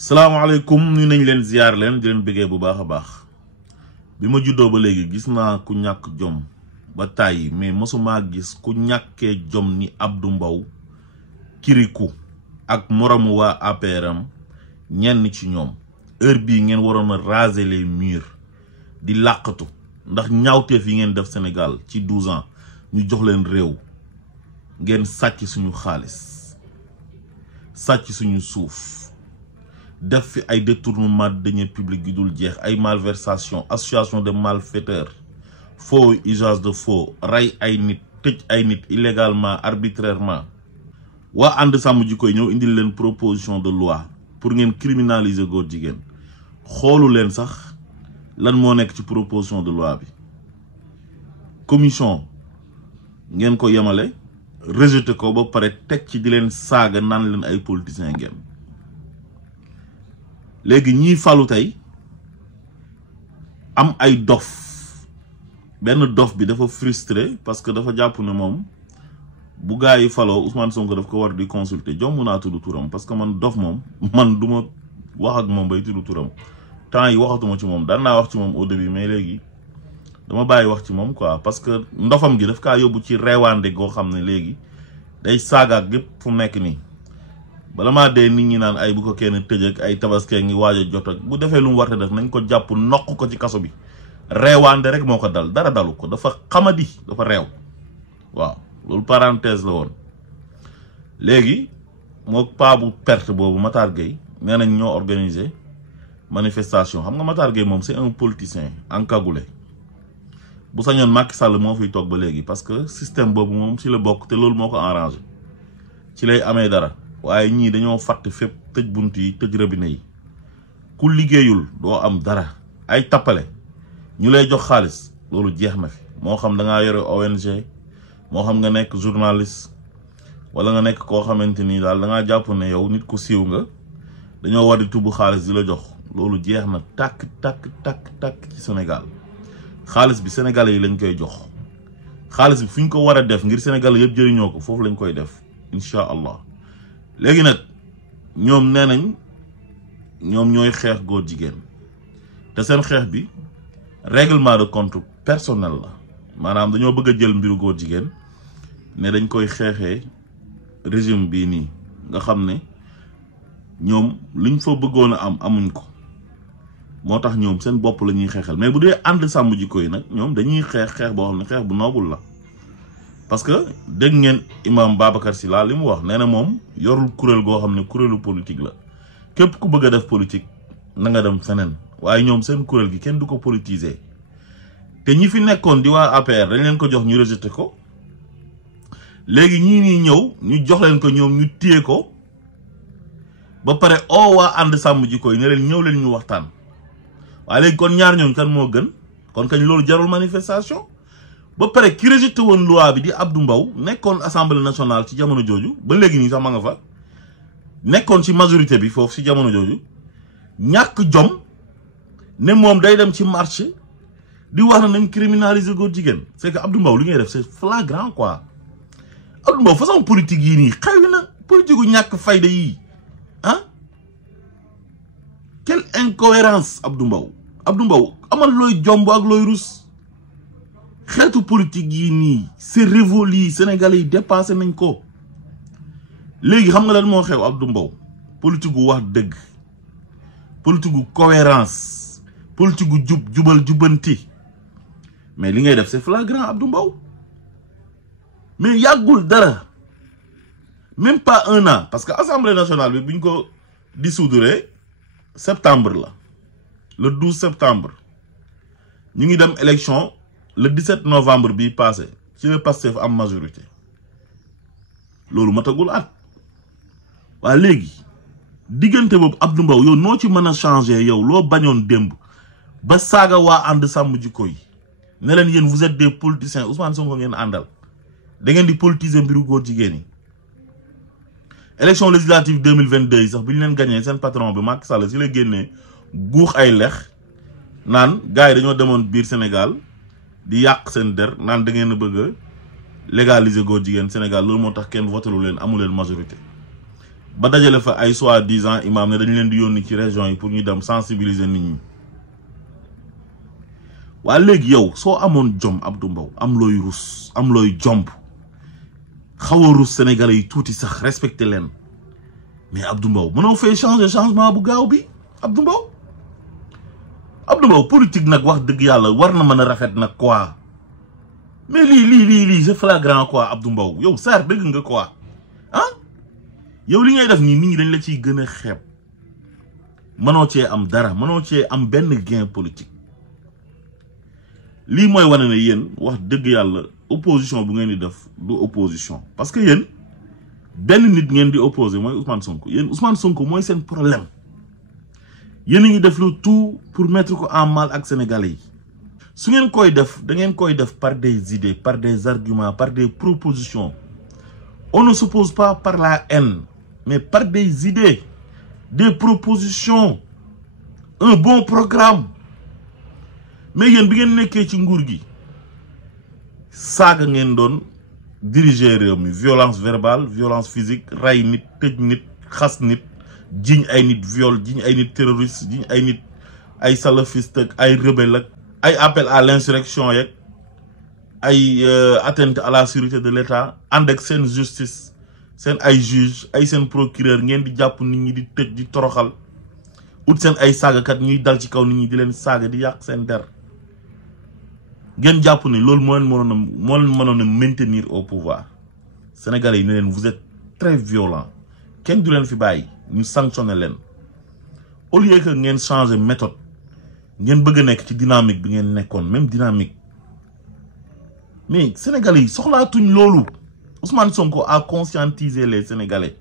salaamaaleykum ñu nañ leen ziar leen di leen bëggee bu baax a baax bi ma juddoo ba léegi gis naa ku ñàkk jom ba tàyyi mais mosuma gis ku ñàkkee jom ni Abdou Mbow kiriku ak moromu waa APRam ñenn ci ñoom heure bii ngeen waroon a raser les murs di làqatu ndax ñaawteef yi ngeen def Sénégal ci 12 ans ñu jox leen réew ngeen sàcc suñu xaalis sàcc suñu suuf def fi ay détournement de deniers publics yu dul jeex ay malversation association de malfaiteurs faux usage de faux rey ay nit tëj ay nit illégalement arbitrairement waa ànd sàmm jikko yi ñëw indil leen proposition de loi pour ngeen criminaliser góor jigéen xoolu leen sax lan moo nekk ci proposition de loi bi commission ngeen ko yemale rejeté ko ba pare teg ci di leen saaga naan leen ay politiciens ngeen léegi ñii falu tey am ay dof benn dof bi dafa frustré parce que dafa jàpp ne moom bu gaa yi faloo Ousmane Sonko daf ko war di consulter jomb naa tudd turam parce que man dof moom man du ma wax ak moom bay tudd turam temps yi waxatuma ci moom daan naa wax ci moom au début mais léegi dama bàyyi wax ci moom quoi parce que ndofam gi daf kaa yóbbu ci reewaande goo xam ne léegi day saagaak gépp fu mu nekk nii bala maa dee nit ñi naan ay bu ko kenn tëj ak ay tabaskee ngi waaj a jot ak bu defee lu mu warte def nañ ko jàpp noq ko ci kaso bi reewaande rek moo ko dal dara dalu ko dafa xamadi dafa reew waaw loolu parenthèse la woon léegi moo paa bu perte boobu Matar Gueye nee nañ ñoo organiser manifestation xam nga Matar Gueye moom c'est un politicien encagoulé bu sañoon Macky Sall moo fiy toog ba léegi parce que système boobu moom ci la bokk te loolu moo ko arrangé ci lay amee dara waaye ñii dañoo fàtt fépp tëj bunt yi tëj robinet yi ku liggéeyul doo am dara ay tappale ñu lay jox xaalis loolu jeex na fi moo xam da ngaa yore ONG moo xam nga nekk journaliste wala nga nekk koo xamante ni daal da ngaa jàpp ne yow nit ku siiw nga dañoo war di tubb xaalis di la jox loolu jeex na tàkk ci Sénégal xaalis bi sénégalais yi lañ koy jox xaalis bi fu ñu ko war a def ngir sénégalais yëpp jëriñoo ko foofu lañ koy def incha allah léegi nag ñoom nee nañ ñoom ñooy xeex góor jigéen te seen xeex bi règlement de compte personnel la maanaam dañoo bëgg a jël mbiru góor jigéen ne dañ koy xeexee régime bii nii nga xam ne ñoom liñ fa bëggoon a am amuñ ko moo tax ñoom seen bopp la ñuy xeexal mais bu dee ànd sàmm jikko yi nag ñoom dañuy xeex boo xam ne xeex bu noobul la parce que dégg ngeen imam Babacar Sylla li mu wax nee na moom yorul kuréel goo xam ne kuréelu politique la képp ku bëgg a def politique na nga dem feneen waaye ñoom seen kuréel gi kenn du ko politiser te ñi fi nekkoon di waa APR dañ leen ko jox ñu rejeté ko léegi ñii nii ñëw ñu jox leen ko ñoom ñu téye ko ba pare waa ànd sàmm jikko yi ne leen ñëw leen ñu waxtaan waaye léegi kon ñaar ñooñu kan moo gën kon kañ loolu jarul manifestation ba pare ki rejeté woon loi bi di Abdou Mbow nekkoon assemblée nationale ci jamono jooju ba léegi nii sax ma nga fa nekkoon ci majorité bi foofu ci jamono jooju ñàkk jom ne moom day dem ci marché di wax na nañ criminaliser góor jigéen c'est que Abdou Mbow li ngay def c'est flagrant quoi Abdou Mbow façon politique yii nii xëy na politique gu ñàkk fayda yii ah quelle incohérence Abdou Mbow amal looy jomb ak looy rus xeetu politique yi nii c'est révolu Sénégalais yi dépassé nañ ko léegi xam nga lan moo xew Abdou Mbow politique gu wax dëgg politique gu cohérence politique gu jubal jubbanti mais li ngay def c'est flagrant Abdou Mbow mais yàggul dara même pas 1 an parce que assemblée nationale bi buñ ko dissoudre septembre la le 12 septembre ñu ngi dem élection le 17 novembre bii passé ci le Pastef am majorité loolu matagul at waa léegi diggante boobu Abdou Mbow yow noo ci mën a changer yow loo bañoon démb ba saaga waa ànd sàmm jikko yi ne leen yéen vous êtes des politiciens Ousmane Sonko ngeen àndal da ngeen di politiser mbiru góor jigéen yi élection législative 2022 yi sax bi ñu leen gagné seen patron bi Macky Sall si la génnee guux ay lex naan gars yi dañoo demoon biir Sénégal di yàq seen der naan da ngeen a bëgg a légaliser góor jigéen Sénégal loolu moo tax kenn voté lu leen amu leen majorité ba dajale fa ay soi-disant imam ne dañ leen di yónni ci région yi pour ñu dem sensibiliser nit ñi. waa léegi yow soo amoon jom Abdou Mbow am looy rus am looy jomb xaw a rus sénégalais yi tuuti sax respecté leen mais Abdou Mbow mënoo fay changement bu gaaw bi Abdou Mbow politique nag wax dëgg yàlla war na mën a rafet nag quoi mais lii c'est flagrant quoi Abdou Mbow yow Sarr dëgg nga quoi ah yow li ngay def nii nit ñi dañ la ciy gën a xeeb mënoo cee am dara mënoo cee am benn gain politique lii mooy wane ne yéen wax dëgg yàlla opposition bu ngeen di def du opposition parce que yéen benn nit ngeen di opposé mooy Ousmane Sonko yéen Ousmane Sonko mooy seen problème yéen a ngi def lu tout pour mettre ko en mal ak sénégalais yi su ngeen koy def da ngeen koy def par des idées par des arguments par des propositions on ne s'oppose pas par la haine mais par des idées des propositions un bon programme mais yéen bi ngeen nekkee ci nguur gi saaga ngeen doon diriger réew mi violence verbale violence physique ray nit tëj nit xas nit jiñ ay nit viol jiñ ay nit terroriste jiñ ay nit ay salafiste ak ay rebelle ak ay appel à l'insurrection yeeg ay atteinte à la sûreté de l'État ànd ak seen justice seen ay juge ay seen procureur ngeen di jàpp nit ñi di tëj di toroxal ut seen ay saagakat ñuy dal ci kaw nit ñi di leen saaga di yàq seen der ngeen jàpp ne loolu moo leen mënoon a maintenir au pouvoir sénégalais yi ne leen vous êtes très violent kenn du leen fi bàyyi ñu sanctionné leen au lieu que ngeen changer méthode ngeen bëgg a nekk ci dynamique bi ngeen nekkoon même dynamique mais sénégalais yi soxlaatuñ loolu Ousmane Sonko a conscientisé les sénégalais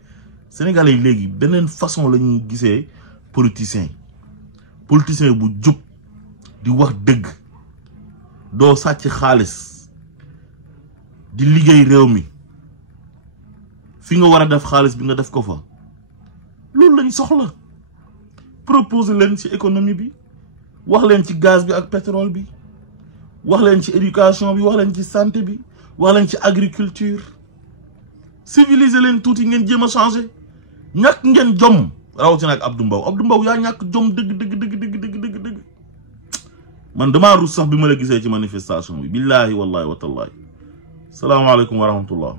yi léegi beneen façon la ñuy gisee politicien bu jub di wax dëgg doo sàcc xaalis di liggéey réew mi fi nga war a def xaalis bi nga def ko fa loolu lañ soxla proposer leen ci économie bi wax leen ci gaz bi ak pétrole bi wax leen ci éducation bi wax leen ci santé bi wax leen ci agriculture civiliser leen tuuti ngeen jéem a changer ñàkk ngeen jom rawatina ak Abdou Mbow yaa ñàkk jom dëgg man damaa rus sax bi ma la gisee ci manifestation bi billahi wallahi wa tallahi salaamaaleykum wa rahmatullah